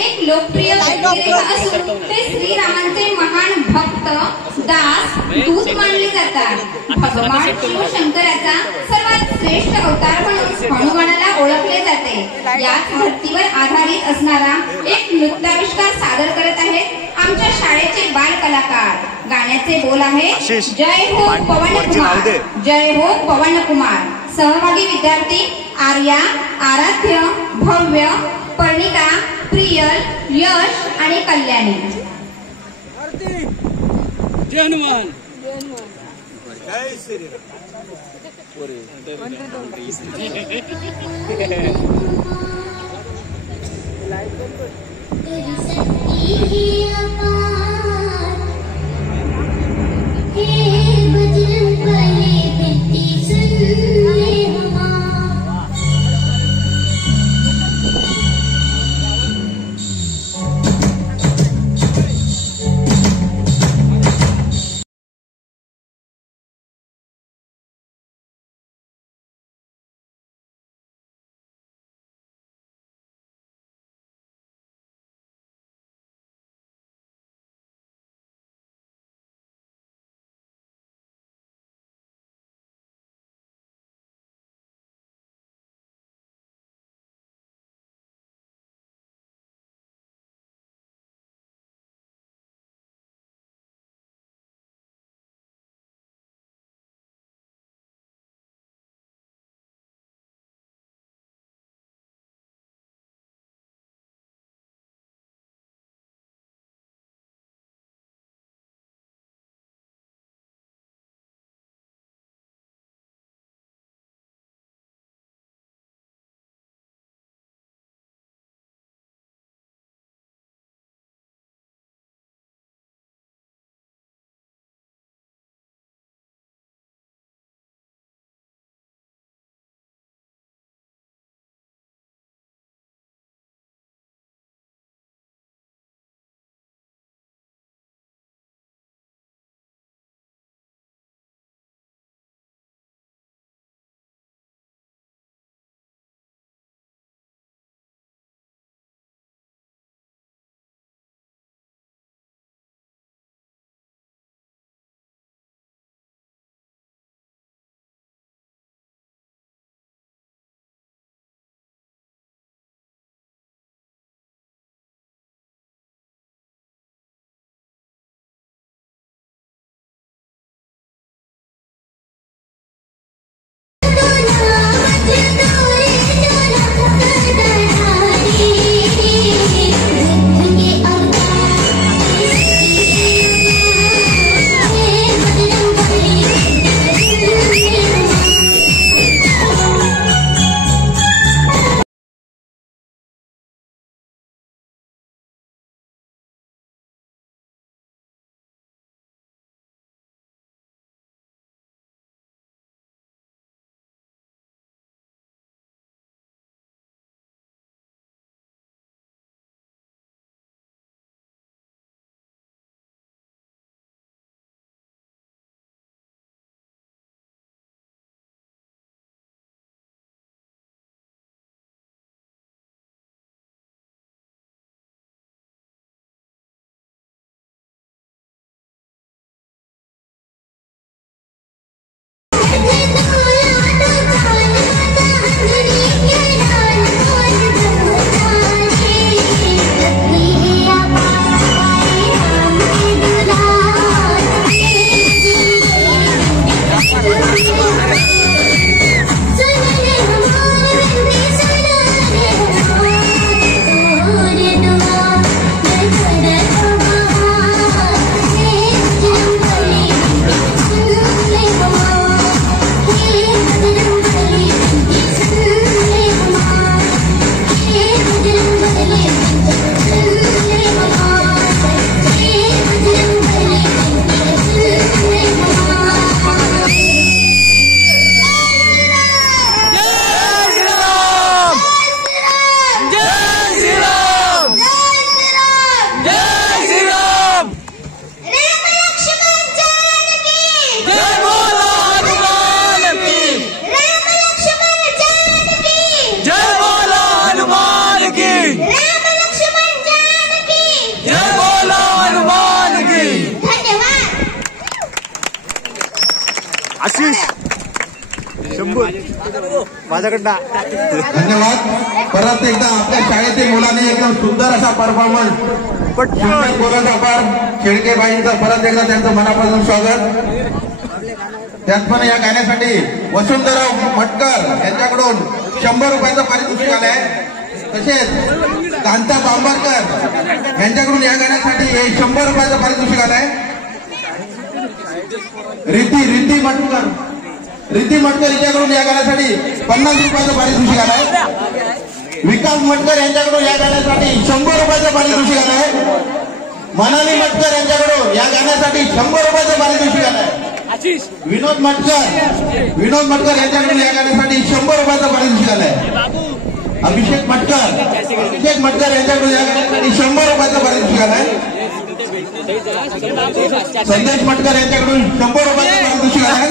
एक लोकप्रिय व्यक्तिरेखा असून ते श्रीरामांचे महान भक्त दास दूत मानले जातात। भगवान शिवशंकराचा सर्वात श्रेष्ठ अवतार म्हणून हनुमानाला ओळखले जाते। याच धर्तीवर आधारित असणारा एक नृत्याविष्कार सादर करत आहेत आमच्या शाळेचे बाल कलाकार। गाण्याचे बोल आहे जय हो पवन कुमार, जय हो पवन कुमार। सहभागी विद्यार्थी आर्या, आराध्य, भव्य, पर्णिका, प्रियल, यश आणि कल्याणी। जय हनुमान। जय श्री धन्यवाद. परत एकदा आपल्या शाळेतील मुलांनी एकदम सुंदर असा परफॉर्मन्स शेळकेबाईंचं परत एकदा त्यांचं मनापासून स्वागत. त्याचप्रमाणे या गाण्यासाठी वसुंधरा मटकर यांच्याकडून 100 रुपयाचं पारितोषिक आलंय. तसेच कांता बांबरकर यांच्याकडून या गाण्यासाठी 100 रुपयाचं पारितोषिक आलंय. रिद्धी मटकर यांच्याकडून या गाण्यासाठी 50 रुपयाचं पारितोषिक आलंय. विकास मटकर यांच्याकडून या गाण्यासाठी 100 रुपयाचं पारितोषिक आलंय. मनाली मटकर यांच्याकडून या गाण्यासाठी 100 रुपयाचं पारितोषिक आलंय. विनोद मटकर यांच्याकडून या गाण्यासाठी 100 रुपयाचं पारितोषिक आलंय. अभिषेक मटकर यांच्याकडून या गाण्यासाठी 100 रुपयाचं पारितोषिक आलंय. संदेश मटकर यांच्याकडून 100 रुपयाचं पारितोषिक आलंय.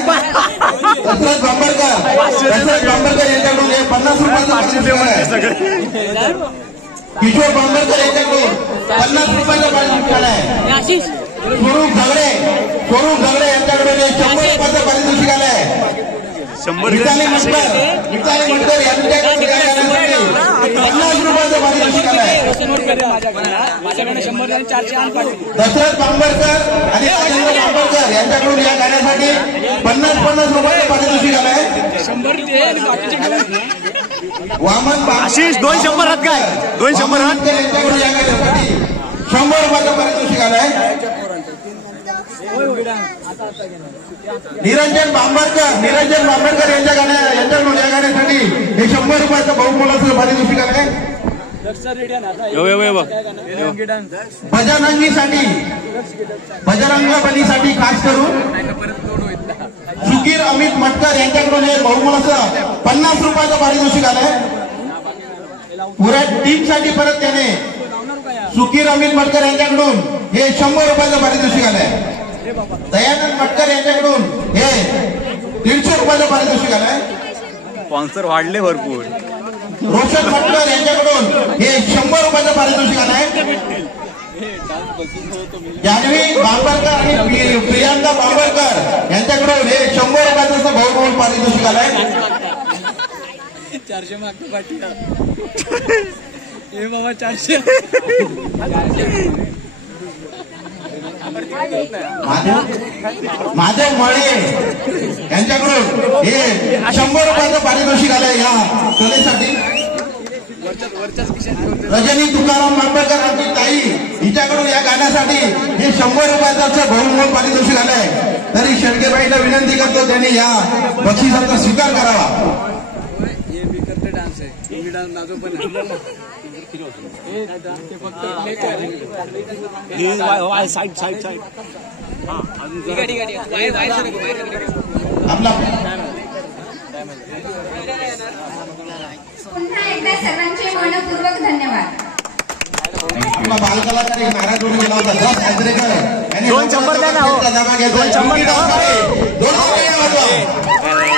दशरथ बांबरकर यांच्याकडून 50 रुपयाचं पारितोषिक आलंय. किशोर बांबरकर यांच्याकडून 50 रुपयाचं पारितोषिक आलंय. स्वरूप झगडे यांच्याकडून 100 रुपयाचं पारितोषिक आलंय. मिताली मटकर यांच्याकडून 50 रुपयाचं पारितोषिक आलंय. दशरथ बांबरकर आणि राजेंद्र बांबरकर यांच्याकडून या गाण्यासाठी 50 रुपयाचं पारितोषिक आलंय. वामन आशिष 200 हात काय 200 हात यांच्याकडून या गाण्यासाठी 100 रुपयाचं पारितोषिक आलंय. निरंजन बांबरकर यांच्याकडून या गाण्यासाठी 100 रुपयाचं बहुमोलाचं पारितोषिक आलंय. बजरंगबलीसाठी खास करून सुकीर अमित मटकर यांच्याकडून हे बहुमोलाचं 50 रुपयाचं पारितोषिक आलंय. पुऱ्या टीमसाठी परत त्याने सुकीर अमित मटकर यांच्याकडून हे 100 रुपयाचं पारितोषिक आलंय. दयानंद मटकर यांच्याकडून हे 150 रुपयाचं पारितोषिक आलंय. स्पॉन्सर वाढले भरपूर. रोशन मटकर यांच्याकडून हे 100 रुपयाचं पारितोषिक आलंय. जान्हवी बांबरकर आणि प्रियांका बांबरकर यांच्याकडून हे 100 रुपयाचं बहुमोल पारितोषिक आलंय. 400 मागतो पाठी हे बाबा 400. माधव मळे यांच्याकडून हे 100 रुपयाचं पारितोषिक आलंय या कलेसाठी. रजनी तुकाराम बांबरकर आमची ताई हिच्याकडून या गाण्यासाठी हे 100 रुपयाचं बहुमोल पारितोषिक आलंय. तरी शेळकेबाईला विनंती करतो त्यांनी या बक्षिसाचा स्वीकार करावा. डान्स आहे डान्स नाचो पण आपला पुन्हा एकदा सर्वांचे मनपूर्वक धन्यवाद. बालकलाकार एक नारा जोडून गेला होता 10 आजरेकर यांनी 200 द्या ना हो. 200 200